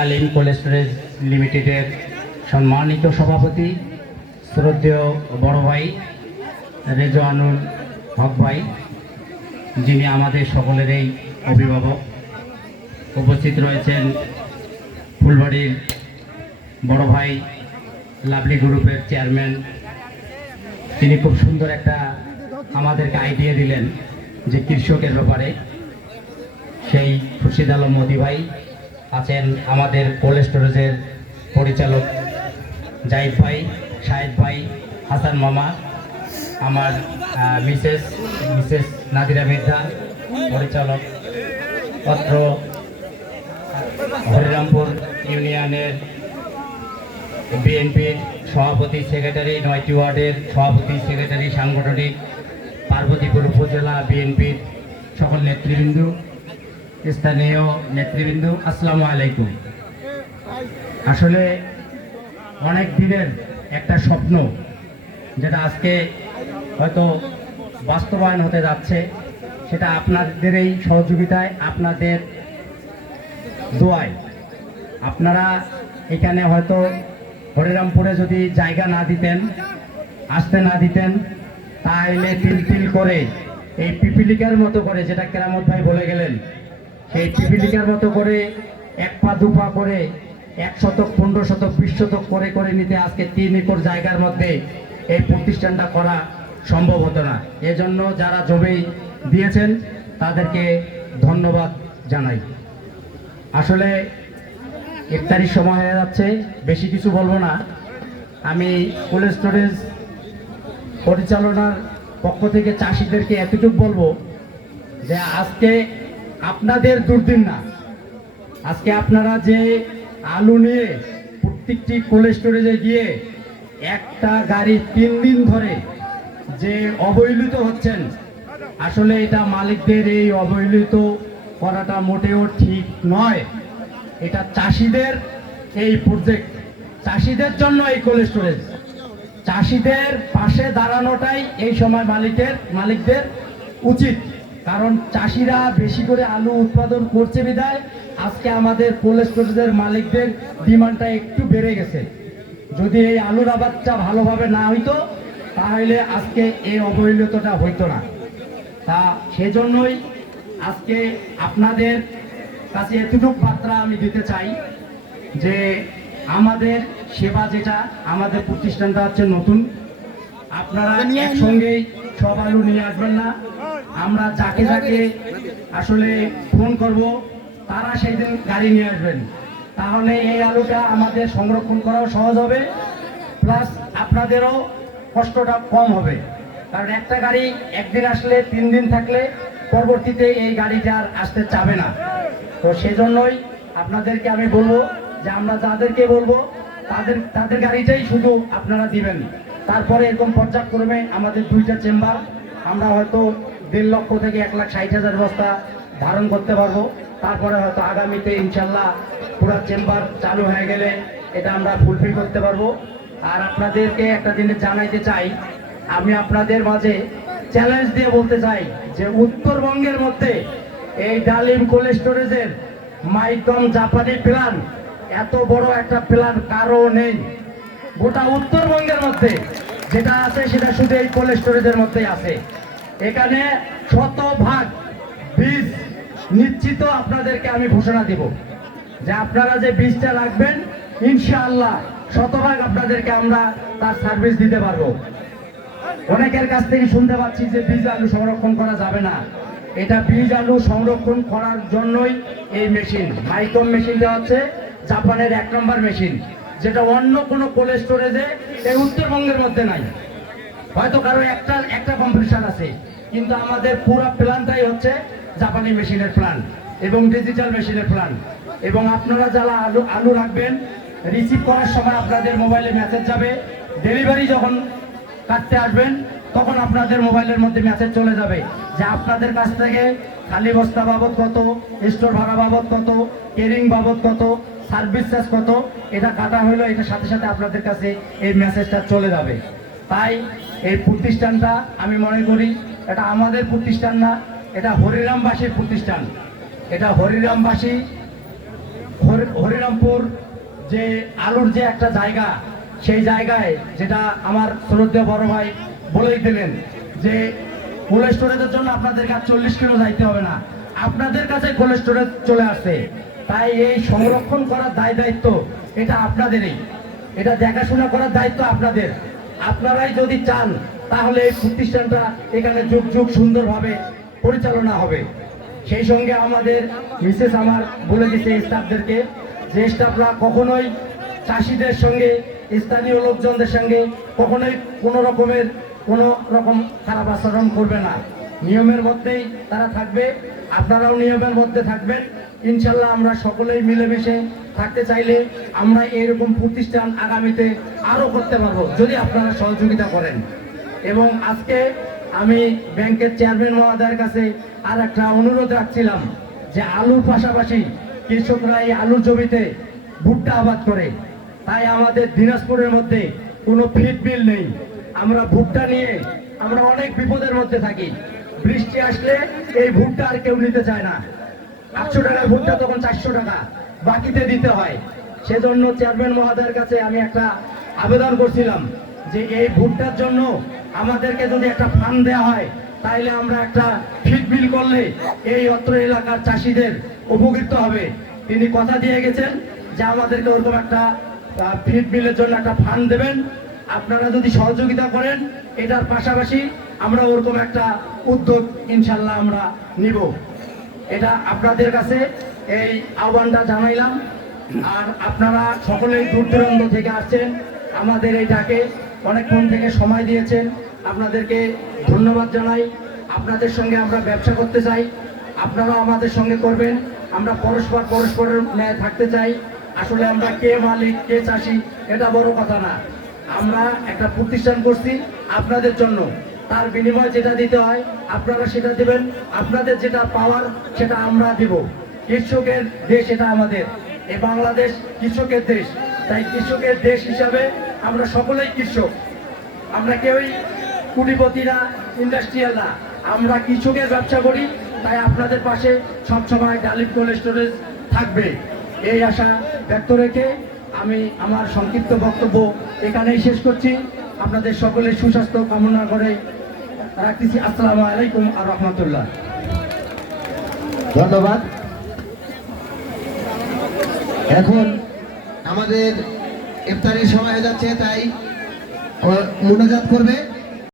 তালিম cold storage লিমিটেডের সম্মানিত সভাপতি শ্রদ্ধেয় বড় ভাই রেজওয়ানুল হক ভাই, যিনি আমাদের সকলেরই অভিভাবক উপস্থিত রয়েছেন ফুলবাড়ির বড় ভাই লাভলি গ্রুপের চেয়ারম্যান। তিনি খুব সুন্দর একটা আমাদেরকে আইডিয়া দিলেন যে কৃষকের ব্যাপারে। সেই খুরশিদ আলম মোদি ভাই আছেন আমাদের কোল্ড স্টোরেজের পরিচালক জাহিদ ভাই, শাহেদ ভাই, হাসান মামা, আমার মিসেস মিসেস নাদিরা মির্জা, পরিচালক পত্র হরিরামপুর ইউনিয়নের বিএনপির সভাপতি, সেক্রেটারি, নয়টি ওয়ার্ডের সভাপতি, সেক্রেটারি, সাংগঠনিক, পার্বতীপুর উপজেলা বিএনপির সকল নেতৃবৃন্দ। স্থানীয় নেতৃবৃন্দ, আসসালামু আলাইকুম। আসলে অনেক দিনের একটা স্বপ্ন যেটা আজকে হয়তো বাস্তবায়ন হতে যাচ্ছে, সেটা আপনাদের এই সহযোগিতায়, আপনাদের দোয়ায়। আপনারা এখানে হয়তো হরিরামপুরে যদি জায়গা না দিতেন, আসতে না দিতেন, তাহলে তিল তিল করে, এই পিপিলিকার মতো করে যেটা কেরামত ভাই বলে গেলেন সেই পিপিলিকার মতো করে এক পা, দু পা করে, এক শতক, পনেরো শতক, বিশ শতক করে করে নিতে আজকে তিন একর জায়গার মধ্যে এই প্রতিষ্ঠানটা করা সম্ভব হতো না। এজন্য যারা জমি দিয়েছেন, তাদেরকে ধন্যবাদ জানাই। আসলে ইফতারির সময় হয়ে যাচ্ছে, বেশি কিছু বলব না। আমি কোল্ড স্টোরেজ পরিচালনার পক্ষ থেকে চাষিদেরকে এতটুকু বলব যে আজকে আপনাদের দুর্দিন না। আজকে আপনারা যে আলু নিয়ে প্রত্যেকটি কোল্ড স্টোরেজে গিয়ে একটা গাড়ি তিন দিন ধরে যে অবহেলিত হচ্ছেন, আসলে এটা মালিকদের এই অবহেলিত করাটা মোটেও ঠিক নয়। এটা চাষিদের এই প্রজেক্ট চাষিদের জন্য এই কোল্ড স্টোরেজ। চাষিদের পাশে দাঁড়ানোটাই এই সময় মালিকের, মালিকদের উচিত। কারণ চাষিরা বেশি করে আলু উৎপাদন করছে বিধায় আজকে আমাদের কোল্ড স্টোরেজের মালিকদের ডিমান্ডটা একটু বেড়ে গেছে। যদি এই আলুর আবাদটা ভালোভাবে না হইতো তাহলে আজকে এই অবহেলিতটা হইতো না। তা সেজন্যই আজকে আপনাদের কাছে এতটুকু বার্তা আমি দিতে চাই যে আমাদের সেবা যেটা আমাদের প্রতিষ্ঠানটা হচ্ছে নতুন। আপনারা একসঙ্গেই সব আলু নিয়ে আসবেন না। আমরা যাকে যাকে আসলে ফোন করব, তারা সেই দিন গাড়ি নিয়ে আসবেন। তাহলে এই আলুটা আমাদের সংরক্ষণ করাও সহজ হবে প্লাস আপনাদেরও কষ্টটা কম হবে। কারণ একটা গাড়ি একদিন আসলে তিন দিন থাকলে পরবর্তীতে এই গাড়িটা আর আসতে চাবে না। তো সেজন্যই আপনাদেরকে আমি বলব যে আমরা যাদেরকে বলব, তাদের তাদের গাড়িটাই শুধু আপনারা দিবেন। তারপরে এরকম পর্যায়ক্রমে আমাদের দুইটা চেম্বার, আমরা হয়তো দেড় লক্ষ থেকে এক লাখ ষাট হাজার বস্তা ধারণ করতে পারব। তারপরে হয়তো আগামীতে ইনশাল্লাহ পুরো চেম্বার চালু হয়ে গেলে এটা আমরা ফুলফিল করতে পারব। আর আপনাদেরকে একটা জিনিস জানাইতে চাই, আমি আপনাদের মাঝে চ্যালেঞ্জ দিয়ে বলতে চাই যে উত্তরবঙ্গের মধ্যে এই ডালিম কোল্ড স্টোরেজের মাইকম জাপানি প্ল্যান এত বড় একটা প্ল্যান কারও নেই। গোটা উত্তরবঙ্গের মধ্যে যেটা আছে সেটা শুধু এই কোল্ড স্টোরেজের মধ্যেই আছে। এখানে শতভাগ বীজ নিশ্চিত আপনাদেরকে আমি ঘোষণা দিব। যে আপনারা যে বীজটা রাখবেন, ইনশাআল্লাহ শতভাগ আপনাদেরকে আমরা তার সার্ভিস দিতে পারব। অনেকের কাছ থেকে শুনতে পাচ্ছি যে বীজ আলু সংরক্ষণ করা যাবে না। এটা বীজ আলু সংরক্ষণ করার জন্যই এই মেশিন মাইকম মেশিন দেওয়া হচ্ছে, জাপানের এক নম্বর মেশিন যেটা অন্য কোনো কোল্ড স্টোরেজে এই উত্তরবঙ্গের মধ্যে নাই। হয়তো কারও একটা একটা কম্পিটিশন আছে, কিন্তু আমাদের পুরো প্ল্যানটাই হচ্ছে জাপানি মেশিনের প্ল্যান এবং ডিজিটাল মেশিনের প্ল্যান। এবং আপনারা যারা আলু আলু রাখবেন রিসিভ করার সময় আপনাদের মোবাইলে মেসেজ যাবে। ডেলিভারি যখন কাটতে আসবেন, তখন আপনাদের মোবাইলের মধ্যে মেসেজ চলে যাবে যে আপনাদের কাছ থেকে খালি বস্তা বাবদ কত, স্টোর ভাড়া বাবদ কত কেরিং বাবদ কত সার্ভিস চার্জ কত? এটা কাটা হলো এটার সাথে সাথে আপনাদের কাছে এই মেসেজটা চলে যাবে। তাই এই প্রতিষ্ঠানটা আমি মনে করি, এটা আমাদের প্রতিষ্ঠান না, এটা হরিরামবাসীর প্রতিষ্ঠান। এটা হরিরামবাসী হরিরামপুর যে আলুর যে একটা জায়গা, সেই জায়গায় যেটা আমার শ্রদ্ধেয় বড় ভাই বলেই দিলেন যে, কোল্ড স্টোরেজের জন্য আপনাদের কাছে চল্লিশ কিলো যাইতে হবে না। আপনাদের কাছে কোল্ড স্টোরেজ চলে আসছে। তাই এই সংরক্ষণ করার দায় দায়িত্ব এটা আপনাদেরই। এটা দেখাশোনা করার দায়িত্ব আপনাদের। আপনারাই যদি চান, তাহলে এই প্রতিষ্ঠানটা এখানে যুগ যুগ সুন্দরভাবে পরিচালনা হবে। সেই সঙ্গে আমাদের মিসেস আমার বলে দিচ্ছে স্টাফদেরকে যে স্টাফরা কখনোই চাষিদের সঙ্গে, স্থানীয় লোকজনদের সঙ্গে কখনোই কোনো রকমের কোনো রকম খারাপ আচরণ করবে না। নিয়মের মধ্যেই তারা থাকবে, আপনারাও নিয়মের মধ্যে থাকবেন। ইনশাল্লাহ আমরা সকলেই মিলেমিশে থাকতে চাইলে আমরা এরকম প্রতিষ্ঠান আগামীতে আরও করতে পারব, যদি আপনারা সহযোগিতা করেন। এবং আজকে আমি ব্যাংকের চেয়ারম্যান মহোদয়ের কাছে আর একটা অনুরোধ রাখছিলাম যে আলুর পাশাপাশি কৃষকরা এই আলুর জমিতে ভুট্টা আবাদ করে। তাই আমাদের দিনাজপুরের মধ্যে কোনো ফিড বিল নেই। আমরা ভুট্টা নিয়ে আমরা অনেক বিপদের মধ্যে থাকি। বৃষ্টি আসলে এই ভুট্টা আর কেউ নিতে চায় না। আটশো টাকার ভুট্টা তখন চারশো টাকা, বাকিতে দিতে হয়। সেজন্য চেয়ারম্যান মহোদয়ের কাছে আমি একটা আবেদন করছিলাম যে এই ভুট্টার জন্য আমাদেরকে যদি একটা ফান্ড দেওয়া হয়, তাইলে আমরা একটা ফিড বিল করলে এই অত্র এলাকার চাষিদের উপকৃত হবে। তিনি কথা দিয়ে গেছেন যে আমাদেরকে ওরকম একটা ফিড বিলের জন্য একটা ফান্ড দেবেন। আপনারা যদি সহযোগিতা করেন, এটার পাশাপাশি আমরা ওরকম একটা উদ্যোগ ইনশাল্লাহ আমরা নিব। এটা আপনাদের কাছে এই আহ্বানটা জানাইলাম। আর আপনারা সকলেই দূর দূরান্ত থেকে আসছেন। আমাদের এই ডাকে অনেকক্ষণ থেকে সময় দিয়েছেন। আপনাদেরকে ধন্যবাদ জানাই। আপনাদের সঙ্গে আমরা ব্যবসা করতে চাই। আপনারাও আমাদের সঙ্গে করবেন। আমরা পরস্পর পরস্পরের ন্যায় থাকতে চাই। আসলে আমরা কে মালিক, কে চাষি, এটা বড় কথা না। আমরা একটা প্রতিষ্ঠান করছি আপনাদের জন্য। তার বিনিময়ে যেটা দিতে হয়, আপনারা সেটা দিবেন। আপনাদের যেটা পাওয়ার, সেটা আমরা দিব। কৃষকের দেশ এটা আমাদের। এ বাংলাদেশ কৃষকের দেশ। তাই কৃষকের দেশ হিসাবে আমরা সকলেই কৃষক। আমরা কেউই কুটিপতি না, ইন্ডাস্ট্রিয়াল না। আমরা কৃষকের ব্যবসা করি, তাই আপনাদের পাশে সবসময় ডালিম কোল্ড স্টোরেজ থাকবে। এই আশা ব্যক্ত রেখে আমি আমার সংক্ষিপ্ত বক্তব্য এখানেই শেষ করছি। আপনাদের সকলের সুস্বাস্থ্য কামনা করে রাখতেছি। আসসালামু আলাইকুম আর রহমতুল্লাহ। ধন্যবাদ। এখন আমাদের ইফতারের সময় হয়ে যাচ্ছে, তাই মোনাজাত করবে।